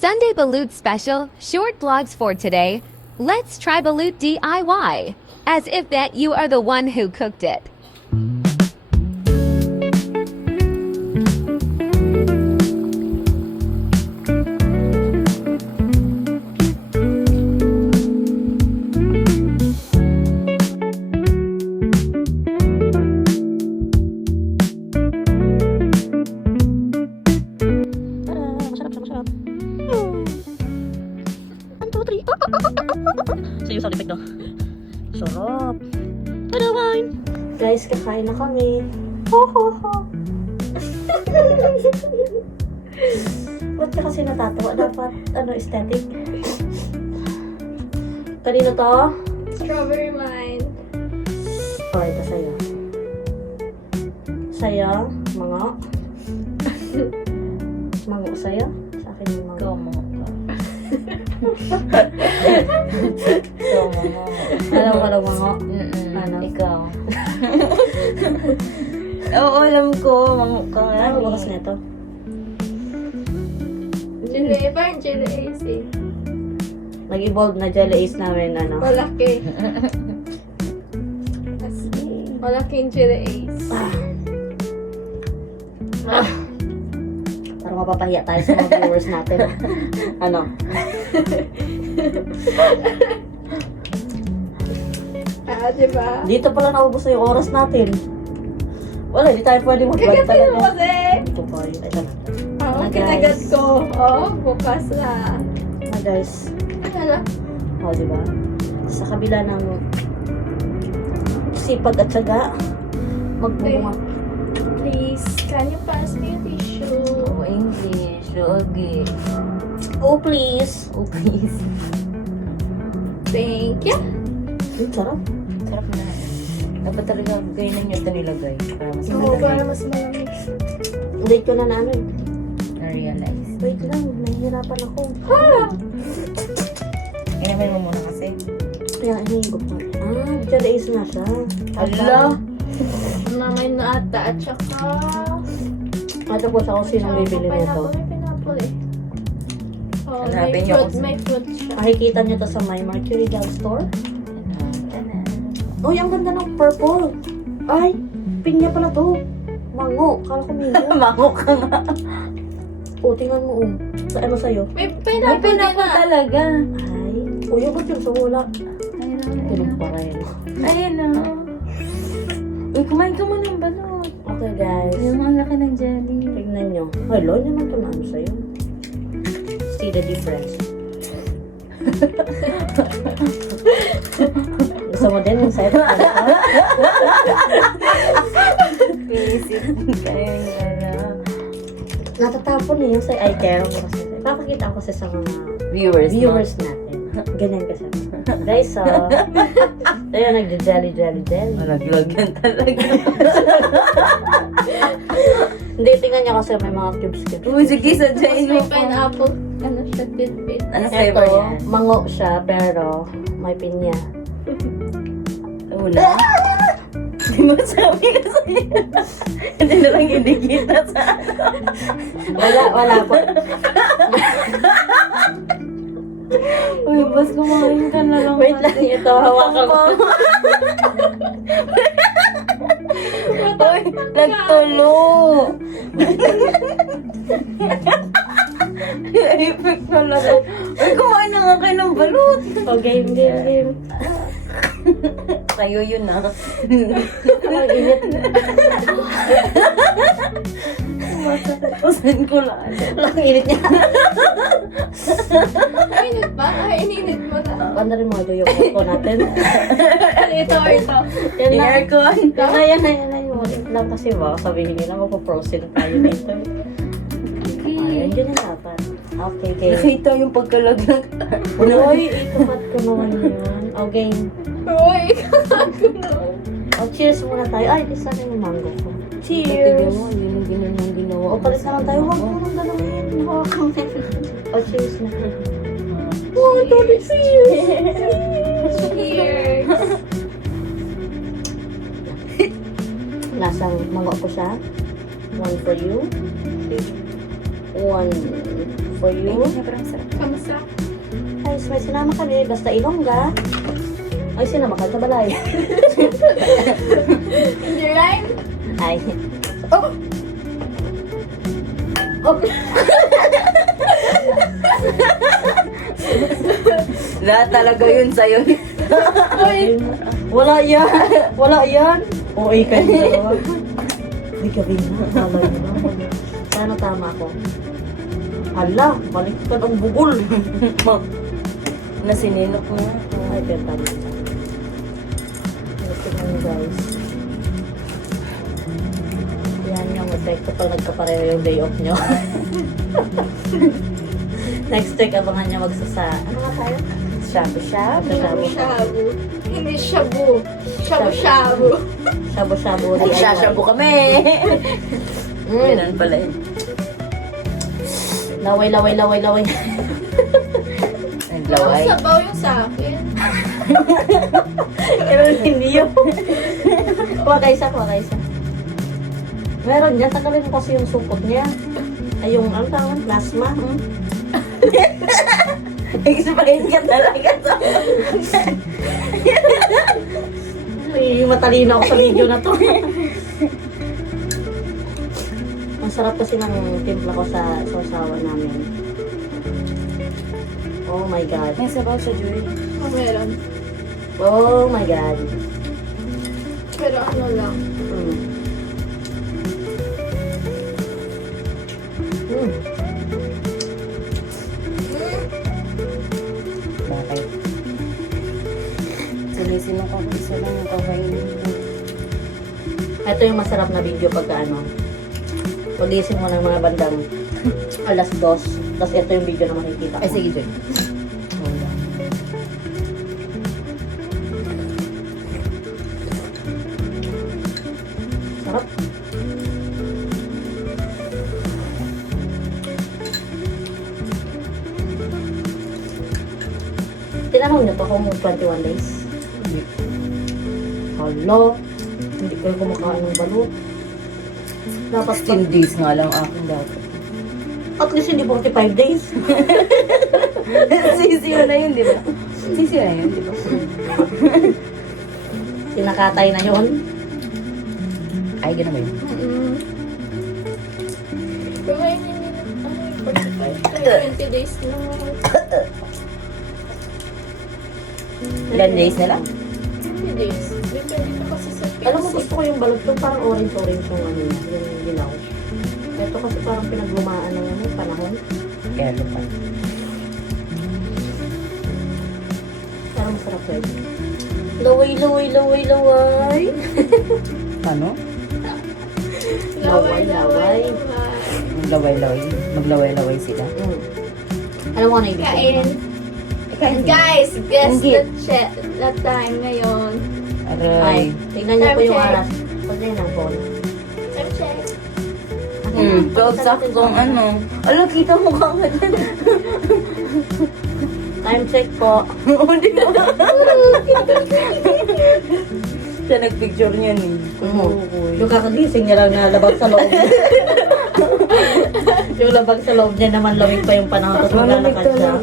Sunday Balut Special, short vlogs for today. Let's try Balut DIY. As if that you are the one who cooked it. So yung sound effect, no? Sarap. Tadawan! Guys, kakain na kami. Ho, ho, ho. Ba't ka kasi natatawa? Dapat, aesthetic. Kanino to? Strawberry mine. Oh, ito sa'yo. Sa'yo, mga. Mango sa'yo. Sa akin yung mga. Ikaw mo ka. Alam ko lang mga. Ano? Ikaw. Oo, alam ko. Mango ka nga. Ano bakas nito? Chili, parang chili ace eh. Nag-evolve na jelly ace namin, ano? Malaki. Malaking chili ace. Parang mapapahiya tayo sa mga viewers natin. Ano? Diba? Dito pala naubos na yung oras natin. Wala, hindi tayo pwede mag-vlog Kagatin mo talaga. kasi. Ito pa yun. Ito na. Oo, Mga kinagat guys. ko. Oo, bukas na. Guys. Ano? O, diba? Sa kabila ng sipag at syaga, magbunga. Please, can you pass me a tissue? Oo, English. Okay. Oh, please. Oh, please. Thank you. Sarap. Sarap na. Dapat talaga ganyan nyo ito nilagay. Para mas Oo, malagay. para mas malamig. Date ko na namin. Na-realize. Wait lang, nahihirapan ako. Inamin mo muna kasi. Kaya hinigot ko. Jelly ace na siya. Ala! Mamay na ata at saka... Ito po siya kung sino bibili nito. Pineapple, may pineapple eh. Oh, may Hanapin niyo fruit, kung- may fruit siya. Makikita niyo to sa My Mercury Drugstore. Uy, ang ganda ng purple. Ay, pinya pala to. Mango. Kala ko mango. Mango ka nga. O, tingnan mo. Sa ano sa'yo? May May pineapple din pinapol na. talaga. Ay. Uy, ba't yun sa wala? Ayun Tulong na. pa rin. Ayun na. Uy, kumain ka mo ng balot. Okay, guys. Yung mga laki ng jelly. Tignan nyo. Hello, naman ito na ano sa'yo. See the difference. Gusto mo din yung sa'yo? Ano ka? Pinisip kayo yung Natatapon niya yung sa'yo. Ay, kaya mo kasi. Papakita ko kasi sa mga viewers. viewers natin. Ganyan kasi. Guys, so, ayun, nagja-jelly. Malaglag yan talaga. Hindi, tingnan niya kasi may mga cubes. Uy, sige, Tapos sadyain mo may pa. pineapple. Ano siya, tidbit. Ano flavor Ito, yan? mango siya, pero may pinya. Una? Di ba sabi ka sa'yo? Hindi na lang hindi kita sa Wala po. Uy, boss, kumain ka na lang. Wait lang, ito, hawakan mo. Uy, nagtulo. Effect na lang. Uy, kumain na nga kayo ng balut. O, game. Kayo yun ah. Ang init. Usan ko lang. Ang init niya. Init ba? Ay, ininit mo na. Panda rin mga yung aircon natin. Ito or ito. Yan na. Aircon. Yan na. Wait lang kasi ba, sabihin nila magpo-proceed tayo dito. Ayan, yun yung dapat. Okay, game. Nakita yung pagkalaglag. Uy, itukat ko naman yun. Okay. Uy, kakago na. O, cheers muna tayo. Ay, di sana yung mango ko. Tignan Cheers! mo, yun yung ginanyang ginawa. O, palit na lang tayo. Huwag mo nang dalawin. Hawakan mo. O, cheers na. Oh, dami cheers! Cheers! Lasang mango ko siya. One for you. One for you. Kamusta? Guys, may sinama kami. Basta Ilongga. Ay, sinama ka sa balay. Hindi rhyme? Ay. Oh! Oh. Lahat talaga yun sa'yo. Uy! Wala yan. Wala yan. Oo, kayo dalawa. Hindi ka bina. Akala nyo na. Sana tama ko. Hala, baliktad ang bugol. Nasininok mo. Ay, pero tama. Tingnan nyo guys. Yan yung epekto pag nagkapareho yung day off nyo. Next week, abangan nyo magsasa. Ano nga tayo? Shabu-shabu. Shabu-shabu. Hindi shabu. Shabu-shabu. Shabu-shabu. Nagsashabu kami. Ganun pala yun. Laway, laway, laway, laway. Naglaway. Ang sabaw yung sa akin. Pero hindi yun. Kuha ka isa, kuha ka isa. Meron niya, tagalin mo kasi yung supot niya. Ay, yung, ano tawag, plasma. Explain ka talaga to. Ay, matalino ako sa video na to. Ang sarap kasi ng timpla ko sa sausawan namin. Oh my God. May sabaw sa jury. Oh, meron. Oh my God. Pero ano lang. Mm. Mm. Bakit? Sinisinok ako isa lang yung kakainin. Ito yung masarap na video pagka ano. Pagising mo ng mga bandang alas 2. Tapos ito yung video na makikita ko. Ay, sige, Joy. Sarap. Tinanong niyo to kung 21 days. Hala, hindi kayo kumakain ng balut. Dapat 16 days nga lang akin dapat. at least hindi 45 days. Sisiyo na yun, di ba? Sisiyo na yun, di ba? Tinakatay na yon. Ay, gano'n ba yun? Pero ngayon hindi na, ano yung 45? Ay, 20 days na. Ilan days na lang? 20 days. Depende na kasi sa piece. Alam mo, gusto ko yung balot yung parang orange-orange yung ano, yung dilaw. Ito kasi parang pinaglumaan ng ano, panahon. Kaya lupa. Parang masarap yun. Laway, laway, laway, laway. Ano? Laway, laway. Maglaway-laway. Maglaway-laway sila. Alam mo ano ibig Kain. Kain. Guys, guess Inggit. the time ngayon. Ay, Aray. tignan niyo po Time yung check. oras. Pag na ng phone. Time check. 12 saktong ano. Alam, kita mo ka nga dyan. Time check po. Oo, di ba? Siya nagpicture niya ni. Yung kakagising niya lang na labag sa loob. Yung labag sa loob niya naman lamig pa yung panahon tapos maglalakad siya.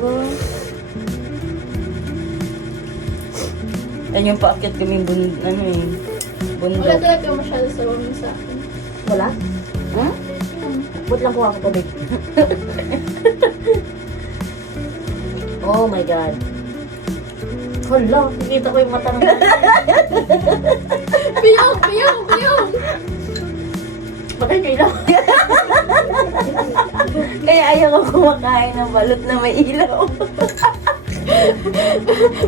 Yan yung paakyat kaming ano eh. Wala Bundok. talaga masyado sa wang sa akin. Wala? Huh? Ba't lang kuha ko tubig? Oh my God. Hala, nakikita ko yung mata ng... Piyong! Piyong! Piyong! Bakit yung ilaw? Kaya ayaw ko kumakain ng balot na may ilaw.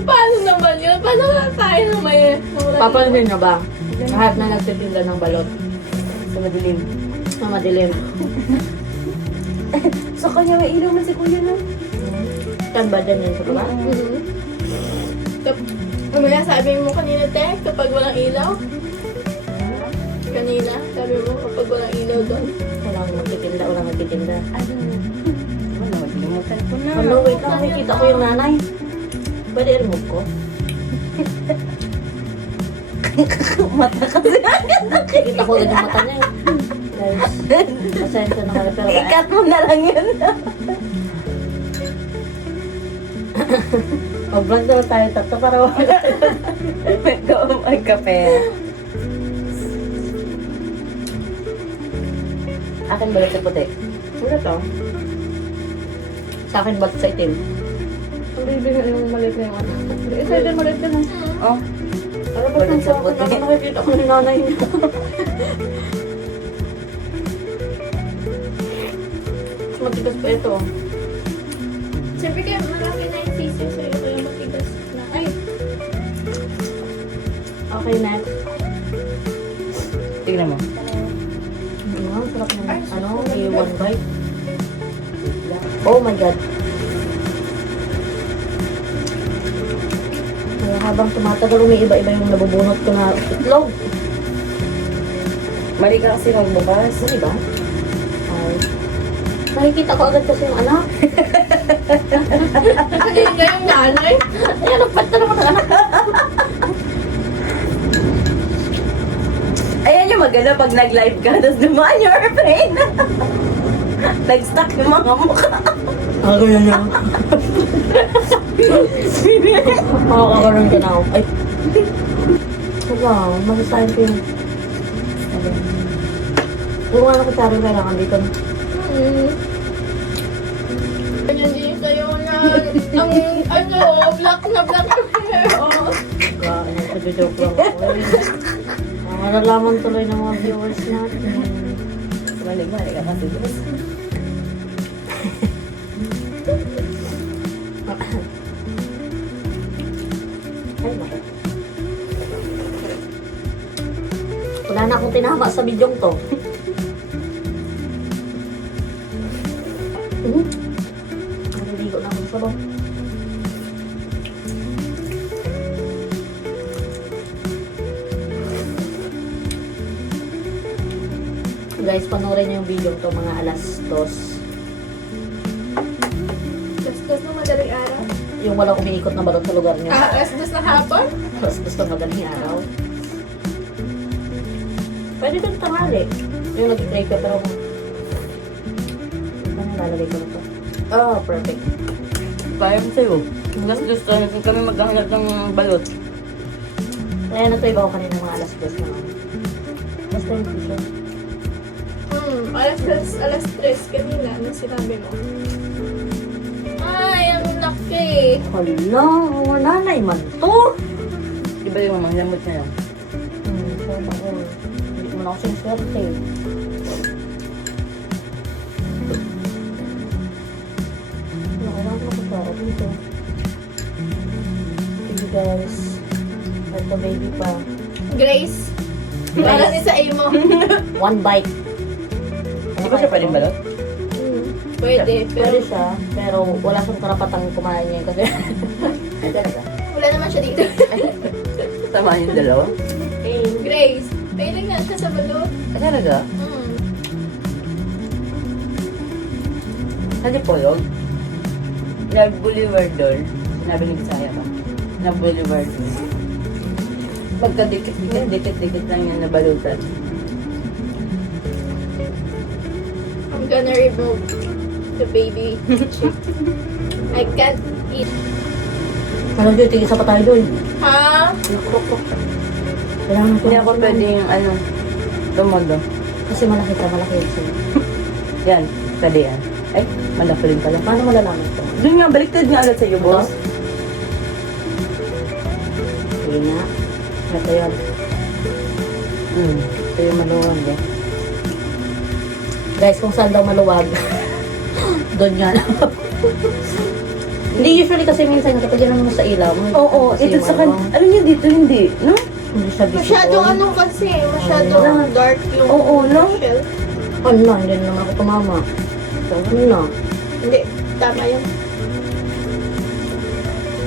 Paano naman yun? Paano nga tayo na may... Papansin nyo ba? Lahat na nagtitinda ng balot. Sa madilim. Na madilim. Sa kanya may ilaw na si kuya na. Kan ba dyan yun sa baba? Mamaya sabi mo kanina, te, kapag walang ilaw. Kanina, sabi mo kapag walang ilaw doon. Walang magtitinda, walang nagtitinda. Ano? Wala, malimutan ko na. Hello, wait lang. Nakikita ko yung nanay. Pwede i-remove ko? Mata kasi. Nakikita ko din yung mata niya eh. Guys, pasensya na kayo. Pero I-cut mo na lang yun. Mag-vlog na tayo tatlo para wala. Magkape. Akin balot sa puti. Wala to. Sa akin ba't sa itim? Ang bibigyan yung maliit na yung ano. Isa din maliit din. Oh. Ano ba Balut sa sa akin? puti. Ano nakikita ko ni nanay niya? Matigas pa ito. Siyempre kaya marami na yung thesis sa'yo kaya matigas na. Ay, Okay, next. Tingnan mo. Ang sarap ng ano, one bite. Oh my God. Kaya habang tumatagal, umiiba-iba yung nabubunot ko na itlog. Mali ka kasi magbukas. Ano ba? Ay. Nakikita ko agad kasi yung anak. hindi na yung nanay. Ay, nagpat na naman ang anak. Ayan yung maganda pag nag-live ka, tapos dumaan yung airplane. Nag-stuck yung mga mukha. Ako yan yan. Oo, kakaroon ka na ako. Ay. Wow, masasayin ko yun. Puro nga na kutsara yung kailangan dito. Ganyan din sa'yo na ang ano, black na black yung hair. Oh. Nagsajojoke lang ako. Malalaman tuloy ng mga viewers natin. Mali ka kasi. Ay, naku. Wala na akong tinama sa bidyong to. Naliligo na akong sabaw. Guys, panoorin niyo yung video to mga alas 2. Gastos na madaling araw. Yung walang umiikot na balot sa lugar niyo. Gastos na hapon. Alas 2 na madaling araw. Pwede din tanghali. Yung nag-play ka pero ano lalagay ko na to? Oh, perfect. Parang sa'yo. Mas gusto natin kami maghahanap ng balot. Kaya nag-play ba ako kanina mga alas 2 na? Basta yung t-shirt. Alas 3 kanina, nung sinabi mo. Ay, ang laki. Hala, nanay man to. Di ba yung mga lamot na lang? So, hindi mo na ako siniswerte. Kailangan ko para dito. Sige guys. Ito baby pa. Grace. Para din sa imo. One bite. Di ba siya pwedeng balot? Pwede, pero Pwede siya, pero wala siyang karapatang kumain niya kasi Ay, talaga. wala naman siya dito. Tama yung dalawa? Grace, pwede nga siya sa balot. Ay, talaga? Ano po yun? Nag-boulevard doon. Sinabi ni Bisaya ka. Nag-boulevard doon. Magkadikit-dikit lang yung nabalutan. I'm gonna remove the baby chip. I can't eat. Alam nyo, tigisa pa tayo doon. Ha? Kailangan ko. Hindi ako pwede yung ano, tumodo. Kasi malaki ka, malaki yun sa'yo. Yan, pwede yan. Ay, malaki rin pala. Paano malalaman ito? Doon nga, baliktad nga agad sa'yo, boss. Sige nga. Ito yun. Ito yung maluwag eh. Guys, kung saan daw maluwag, doon yan. Hindi usually kasi minsan kapag yan mo sa ilaw. Oo, kasi ito sa kan... ano, Ano niya dito, hindi, no? Hindi siya visible. Masyadong ano kasi, masyadong dark yung Oo, no? shell. Ano, hindi na naman ako tumama. So, ano na? Hindi, tama yun.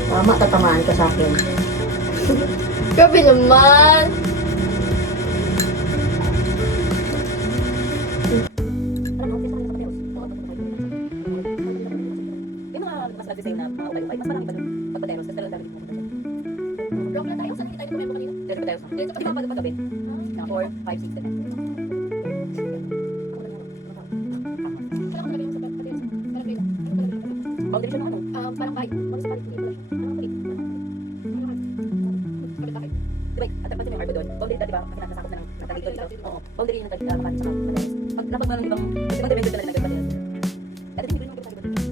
Tama, tatamaan ka sa akin. Grabe naman. Yung mga mas nag-design na mga upay-upay, mas marami pa doon. Pagpateros, kasi talaga dami dito. Block na tayo. Saan hindi tayo kumento kanina? Dito pateros. Dito pa pagkabi. 4, 5, 6, 7. Wala ko nalagay yung sa pateros. Parang pila. Bang boundary siya ng ano? Parang bahay. Municipality. Parang bahay. Kapit-bahay. Diba, at pati may harbor doon. Boundary dati ba? Nakasakop na ng Taguig dito. Oo. Boundary yung nagkalit sa Madalas. Pag labas mo ng ibang, ibang dimension na nagkalit Madalas. Dati hindi ko yung Taguig dito.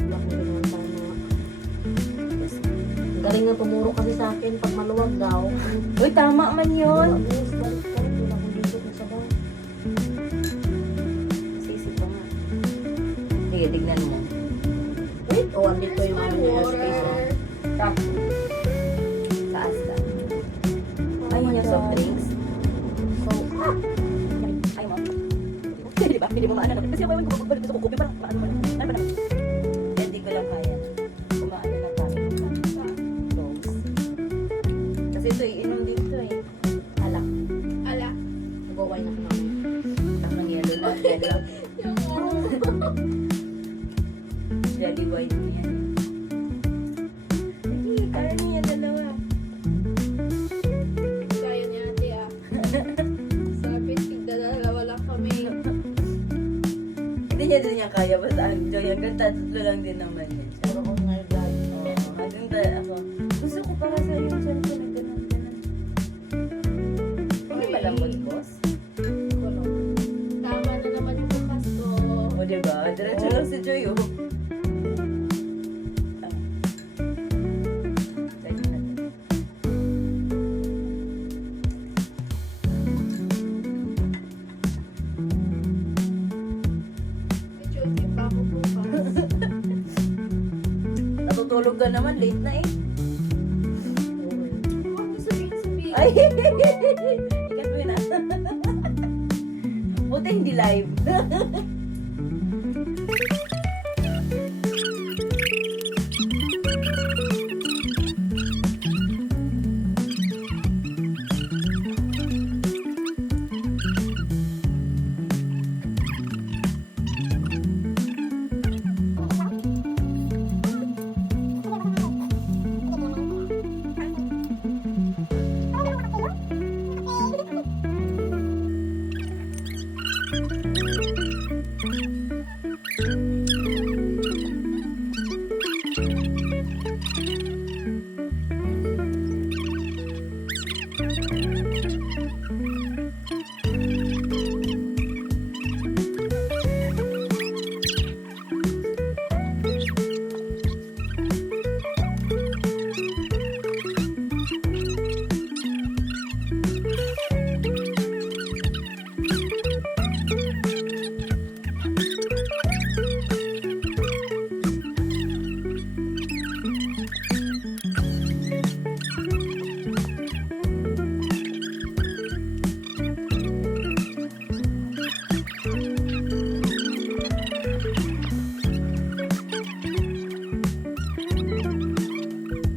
Wala ko naman tama. Ang galing na tumuro kasi sa akin pag maluwag daw. Uy, tama man yun. Yes, balik-balik. Wala akong dito na sabaw. Sisip pa nga. Sige, tignan mo. Wait, oh, andito yung ano niya, space. Sa Asta. Ayun yung soft drinks. So, Ayaw mo. Di ba? Hindi mo maano. Kasi ako yung gusto ko kopi. Parang maano mo na. Ano ba naman? Hindi ko lang kaya. Kumaano na tayo. Rose. Kasi ito inom dito eh. alak. Ala. Nag-away na kami. Ang ng yellow na. Yellow. Yung Jelly white na yan. Sige, kaya niya dalawa. kaya niya ate Sabi, tigdadalawa lang kami. Hindi niya kaya. Basta ang joy. Hanggang tatlo lang din naman yan. Pero kung ngayon lagi. Oo, hanggang ako. Gusto ko para sa yung cellphone na ganun-ganun. Hindi malambot, boss? Tama na naman yung bukas ko. O, diba? Diretso lang si Joy, oh. Ah. Sa'yo na. Medyo isip pa ako bukas. Natutulog ka naman, late na eh. Ano sabihin? Ay! Ikat mo yun ah. Buti hindi live.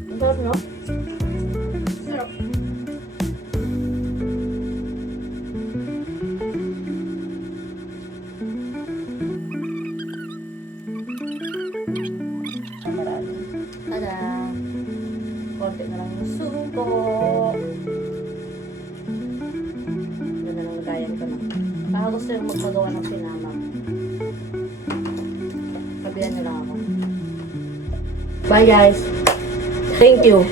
Ang sarap, no? Sarap. Marami. Tada! Konti na lang yung suko. Yan na lang nagayan ko na. Baka gusto yung magpagawa ng sinama. Kabihan nyo lang ako. Bye guys! Thank you!